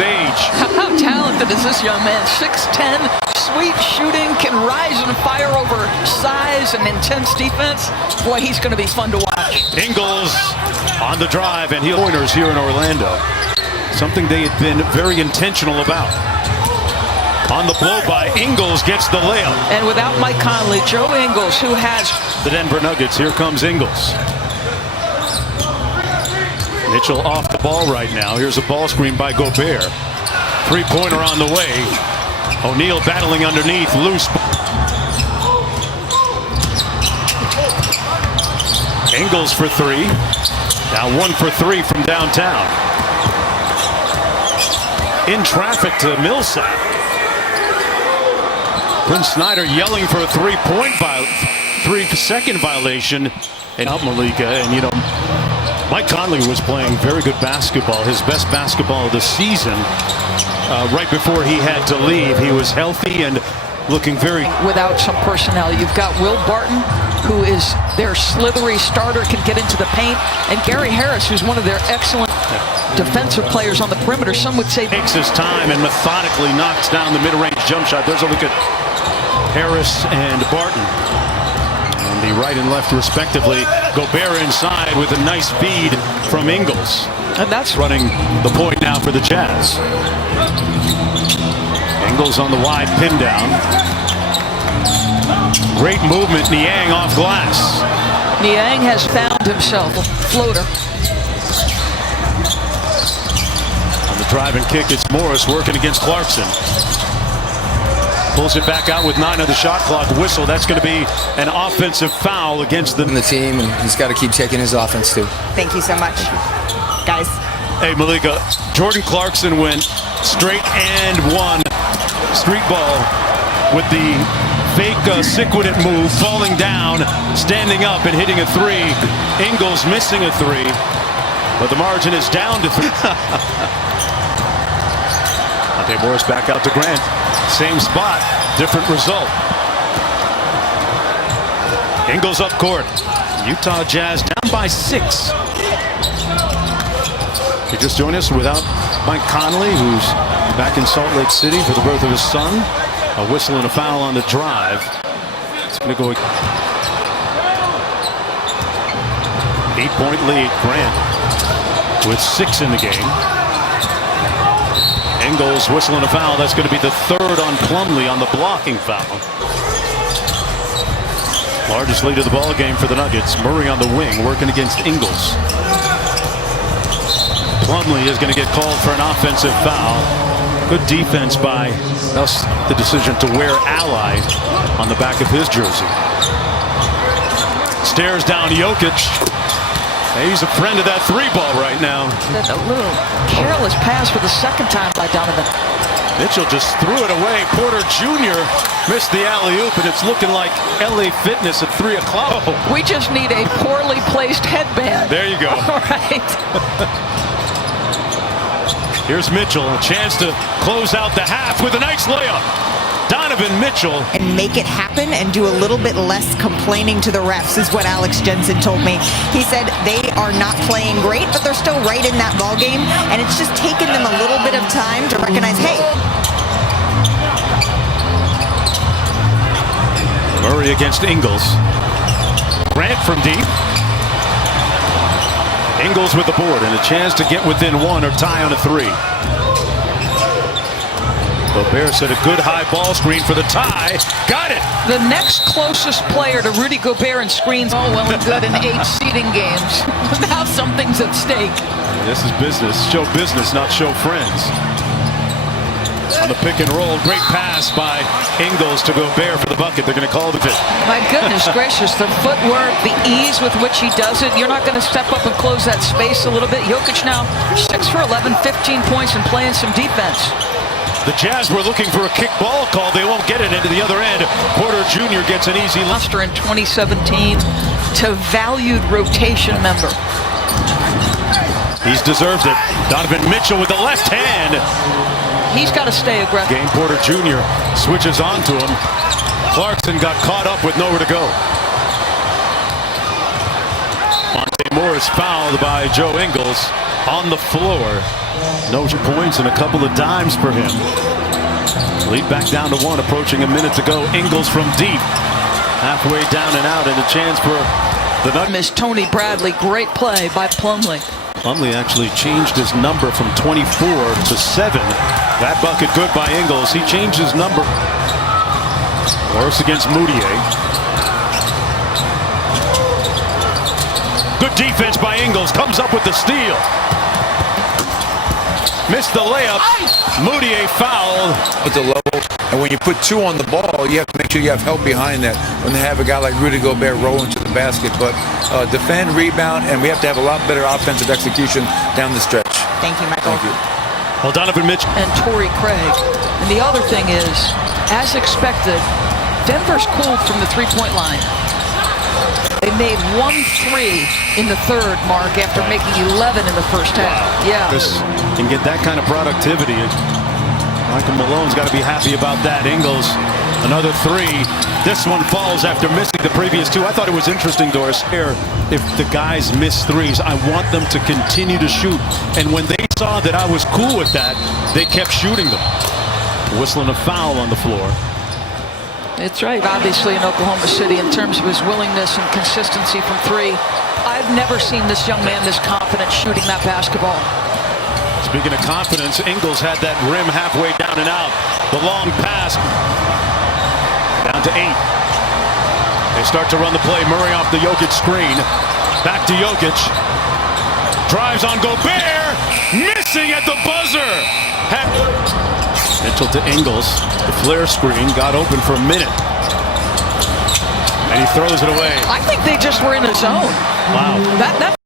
his age. How talented is this young man? 6'10", sweet shooting, can rise and fire over size and intense defense. Boy, he's going to be fun to watch. Ingles on the drive, and pointers here in Orlando. Something they had been very intentional about. On the blow by Ingles, gets the layup. And without Mike Conley, Joe Ingles, who has the Denver Nuggets. Here comes Ingles. Mitchell off the ball right now. Here's a ball screen by Gobert. Three-pointer on the way. O'Neal battling underneath, loose. Ingles for three. Now 1 for 3 from downtown. In traffic to Millsap. Quinn Snyder yelling for a 3-second violation. And out Malika, and you know, Mike Conley was playing very good basketball, his best basketball of the season. Right before he had to leave, he was healthy and looking very. Without some personnel, you've got Will Barton, who is their slithery starter, can get into the paint, and Gary Harris, who's one of their excellent defensive players on the perimeter. Some would say takes his time and methodically knocks down the mid-range jump shot. There's a look at Harris and Barton on the right and left respectively. Gobert inside with a nice feed from Ingles, and that's running the point now for the Jazz. Ingles on the wide pin down. Great movement. Niang off glass. Niang has found himself a floater. On the drive and kick, it's Morris working against Clarkson. Pulls it back out with 9 on the shot clock. Whistle. That's going to be an offensive foul against the team, and he's got to keep taking his offense too. Thank you so much, guys. Hey, Malika, Jordan Clarkson went straight and one. Street ball with the fake Siquidit move, falling down, standing up and hitting a 3. Ingles missing a 3, but the margin is down to 3. Monte Morris back out to Grant. Same spot, different result. Ingles up court. Utah Jazz down by 6. You just joined us without Mike Conley, who's back in Salt Lake City for the birth of his son. A whistle and a foul on the drive. It's going to go 8-point lead. Grant with 6 in the game. Ingles whistle and a foul. That's going to be the 3rd on Plumlee on the blocking foul. Largest lead of the ball game for the Nuggets. Murray on the wing working against Ingles. Plumlee is going to get called for an offensive foul. Good defense by thus the decision to wear Ally on the back of his jersey. Stares down Jokic. He's a friend of that 3-ball right now. That's a little careless pass for the 2nd time by Donovan. Mitchell just threw it away. Porter Jr. missed the alley-oop, and it's looking like LA Fitness at 3 o'clock. We just need a poorly placed headband. There you go. All right. Here's Mitchell, a chance to close out the half with a nice layup. Donovan Mitchell. And make it happen and do a little bit less complaining to the refs is what Alex Jensen told me. He said they are not playing great, but they're still right in that ball game, and it's just taken them a little bit of time to recognize, hey. Murray against Ingles. Grant from deep. Ingles with the board and a chance to get within 1 or tie on a 3. Gobert set a good high ball screen for the tie. Got it! The next closest player to Rudy Gobert in screens. Oh, well and good in 8 seeding games. Now something's at stake. This is business. Show business, not show friends. On the pick and roll, great pass by Ingles to Gobert for the bucket. They're going to call the fit. My goodness gracious, the footwork, the ease with which he does it. You're not going to step up and close that space a little bit. Jokic now 6 for 11, 15 points and playing some defense. The Jazz were looking for a kick ball call. They won't get it into the other end. Porter Jr. gets an easy roster in 2017 to valued rotation member. He's deserved it. Donovan Mitchell with the left hand. He's got to stay aggressive. Game Porter Jr. switches on to him. Clarkson got caught up with nowhere to go. Monte Moore is fouled by Joe Ingles on the floor. No points and a couple of dimes for him. Lead back down to 1, approaching a minute to go. Ingles from deep. Halfway down and out, and a chance for the Nuggets. Miss Tony Bradley, great play by Plumlee. Plumlee actually changed his number from 24 to 7. That bucket good by Ingles. He changed his number. Morris against Moutier. Good defense by Ingles. Comes up with the steal. Missed the layup. Moutier fouled. At the level, and when you put 2 on the ball, you have to make sure you have help behind that when they have a guy like Rudy Gobert rolling to the basket. But defend, rebound, and we have to have a lot better offensive execution down the stretch. Thank you, Michael. Thank you. Well, Donovan Mitchell. And Torrey Craig. And the other thing is, as expected, Denver's cooled from the three-point line. They made 1 3 in the third, Mark, after making 11 in the first half. Yeah. Chris can get that kind of productivity. Michael Malone's got to be happy about that. Ingles, another 3. This one falls after missing the previous 2. I thought it was interesting, Doris, here, if the guys miss threes, I want them to continue to shoot. And when they saw that I was cool with that, they kept shooting them. Whistling a foul on the floor. It's right, obviously, in Oklahoma City in terms of his willingness and consistency from 3. I've never seen this young man this confident shooting that basketball. Speaking of confidence, Ingles had that rim halfway down and out. The long pass down to 8. They start to run the play. Murray off the Jokic screen. Back to Jokic. Drives on Gobert. Missing at the buzzer. Mitchell to Ingles. The flare screen got open for a minute. And he throws it away. I think they just were in a zone. Wow. That